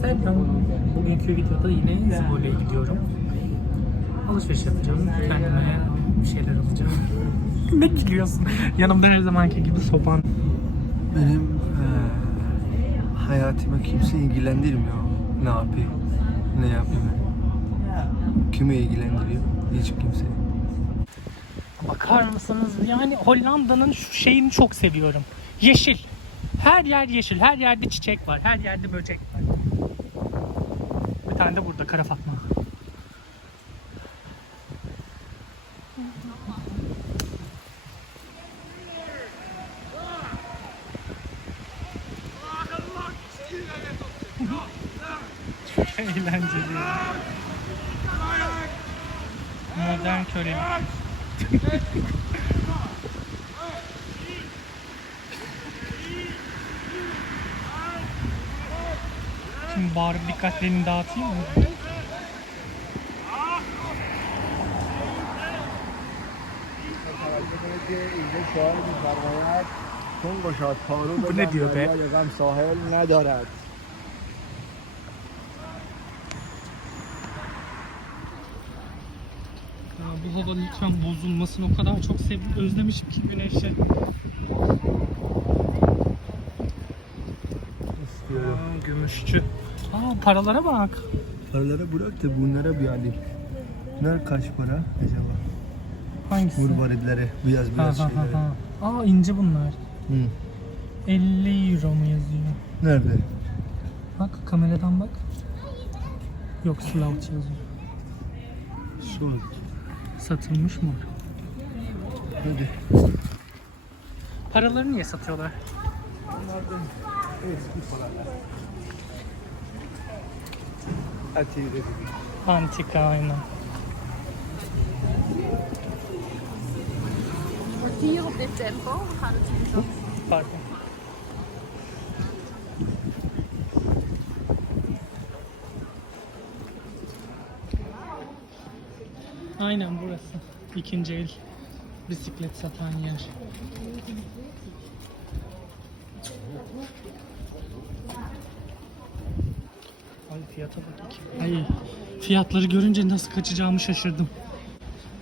Selam. Bugünkü videoda yine Zivoli'ye gidiyorum. Alışveriş yapacağım. Kendime bir şeyler alacağım. ne gülüyorsun? Yanımda her zamanki gibi sopan. Benim eee hayatıma kimse ilgilendirmiyor. Ne yapayım? Ne yapayım? Kimi ilgilendiriyor? Hiç kimse. Bakar mısınız? Yani Hollanda'nın şu şeyini çok seviyorum. Yeşil. Her yer yeşil. Her yerde çiçek var. Her yerde böcek var. Tane de burada kara fatma. Eğlenceli. Modern kölelik. Şimdi bağırıp dikkatlerini dağıtayım mı? Bu ne diyor be? sahil ندارد Ya bu hava lütfen bozulmasın. O kadar çok sevdim, özlemişim ki güneşi. istiyorum. Aa, gümüşçü. Aa, paralara bak. Paraları bırak da bunlara bir alayım. Bunlar kaç para acaba? Hangisi? Murbaridleri, beyaz Ha, beyaz ha, ha, şeyleri. ha. Aa ince bunlar. Hı. 50 euro mu yazıyor? Nerede? Bak kameradan bak. Yok slouch yazıyor. Sol. Satılmış mı? Hadi. Paraları niye satıyorlar? Bunlardan eski paralar. Atire dedi. Antika aynen. Hier op dit tempo hier zo. Pardon. Aynen burası. İkinci el bisiklet satan yer. Ay fiyata bak. Ay fiyatları görünce nasıl kaçacağımı şaşırdım.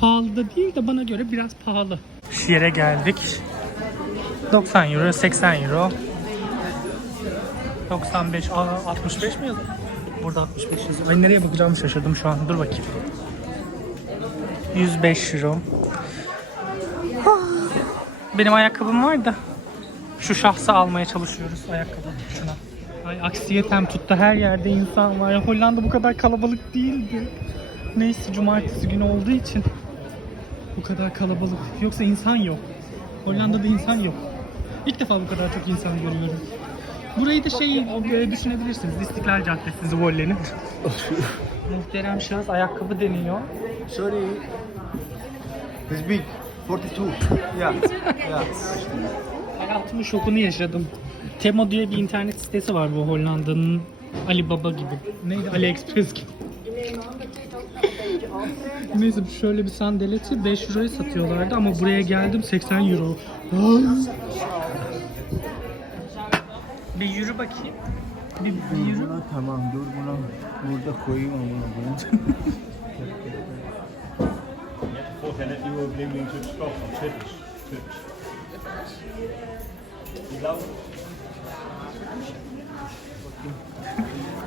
Pahalı da değil de bana göre biraz pahalı. Şu yere geldik. 90 euro, 80 euro. 95, aa 65 mi yazıyor? Burada 65 yazıyor. Ben nereye bakacağımı şaşırdım şu an. Dur bakayım. 105 euro. Benim ayakkabım var da. Şu şahsı almaya çalışıyoruz ayakkabı. Şuna. Ay aksiyetem tuttu. Her yerde insan var. Ya, Hollanda bu kadar kalabalık değildi. Neyse cumartesi günü olduğu için bu kadar kalabalık. Yoksa insan yok. Hollanda'da insan yok. İlk defa bu kadar çok insan görüyorum. Burayı da şey e, düşünebilirsiniz. İstiklal Caddesi Zvolle'nin. Muhterem şahıs ayakkabı deniyor. Sorry. It's big. 42. Yeah. yeah. Hayatımın şokunu yaşadım. Temo diye bir internet sitesi var bu Hollanda'nın Alibaba gibi. Neydi? AliExpress gibi. Neyse şöyle bir sandaleti 5 euroya satıyorlardı ama buraya geldim 80 euro. bir yürü bakayım. Bir, bir yürü. Buna tamam dur buna burada koyayım ama bunu. Volg hij net nieuwe bling-bling chips kocht van Blauwe?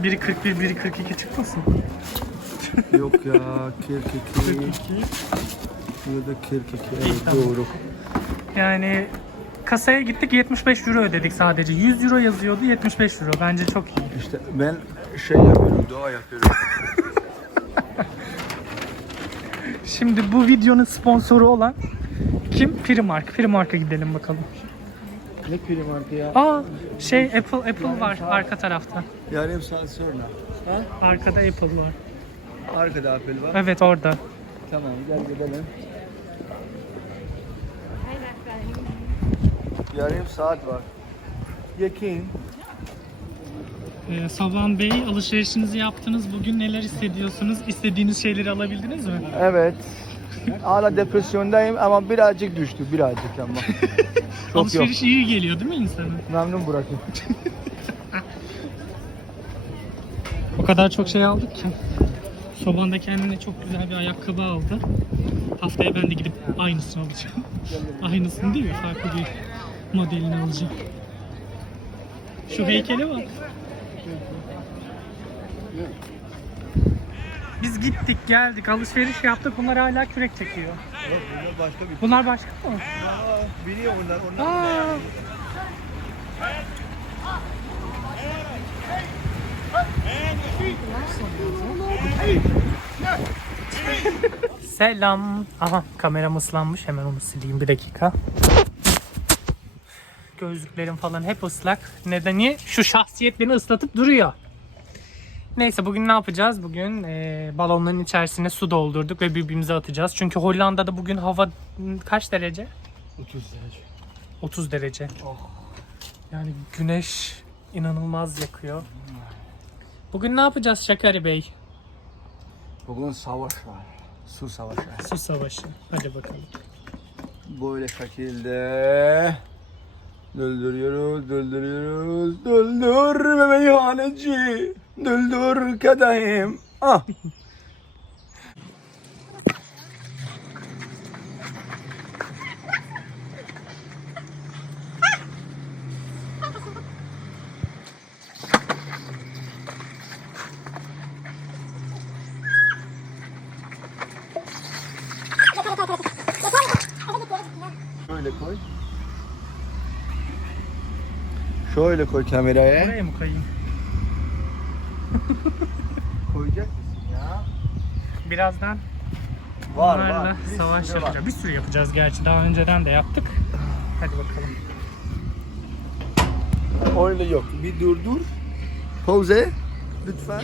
Biri 41, biri 42 çıkmasın. Yok ya 42. 42. Burada 42. İyi, Evet, tamam. doğru. Yani kasaya gittik 75 euro ödedik sadece. 100 euro yazıyordu 75 euro. Bence çok iyi. İşte ben şey yapıyorum, dua yapıyorum. Şimdi bu videonun sponsoru olan kim? Primark. Primark'a gidelim bakalım. Ne primarkı ya? Aa şey Apple Apple var arka tarafta. Yarım saat sonra. Ha? Arkada Apple var. Arkada Apple var. Evet orada. Tamam gel gidelim. Yarım saat var. Yakin. Ee, Savan Bey alışverişinizi yaptınız. Bugün neler hissediyorsunuz? İstediğiniz şeyleri alabildiniz mi? Evet. Hala depresyondayım ama birazcık düştü. Birazcık ama. Çok yok. Alışveriş iyi geliyor değil mi insana? Memnun bırakın. O kadar çok şey aldık ki. Soban da kendine çok güzel bir ayakkabı aldı. Haftaya ben de gidip aynısını alacağım. aynısını değil mi? Farklı bir modelini alacağım. Şu heykele bak. Biz gittik geldik alışveriş yaptık bunlar hala kürek çekiyor. Başka bir Bunlar başka mı? biliyor onlar. onlar. Aa. Selam. Aha kameram ıslanmış. Hemen onu sileyim bir dakika. Gözlüklerim falan hep ıslak. Nedeni şu şahsiyet beni ıslatıp duruyor. Neyse bugün ne yapacağız? Bugün eee, balonların içerisine su doldurduk ve birbirimize atacağız. Çünkü Hollanda'da bugün hava kaç derece? 30 derece. 30 derece. Yani güneş inanılmaz yakıyor. Bugün ne yapacağız Şakari Bey? Bugün savaş var. Su savaşı. Su savaşı. Hadi bakalım. Böyle şekilde Döldürüyoruz, döldürüyoruz, döldür meyhaneci, döldür kadehim. Ah. Şöyle koy. Şöyle koy kameraya. Buraya mı koyayım? Koyacak mısın ya? Birazdan Var bunlarla var. Bir savaş sürü var. yapacağız. Bir sürü yapacağız gerçi. Daha önceden de yaptık. Hadi bakalım. Öyle yok. Bir dur dur. Pause. Lütfen.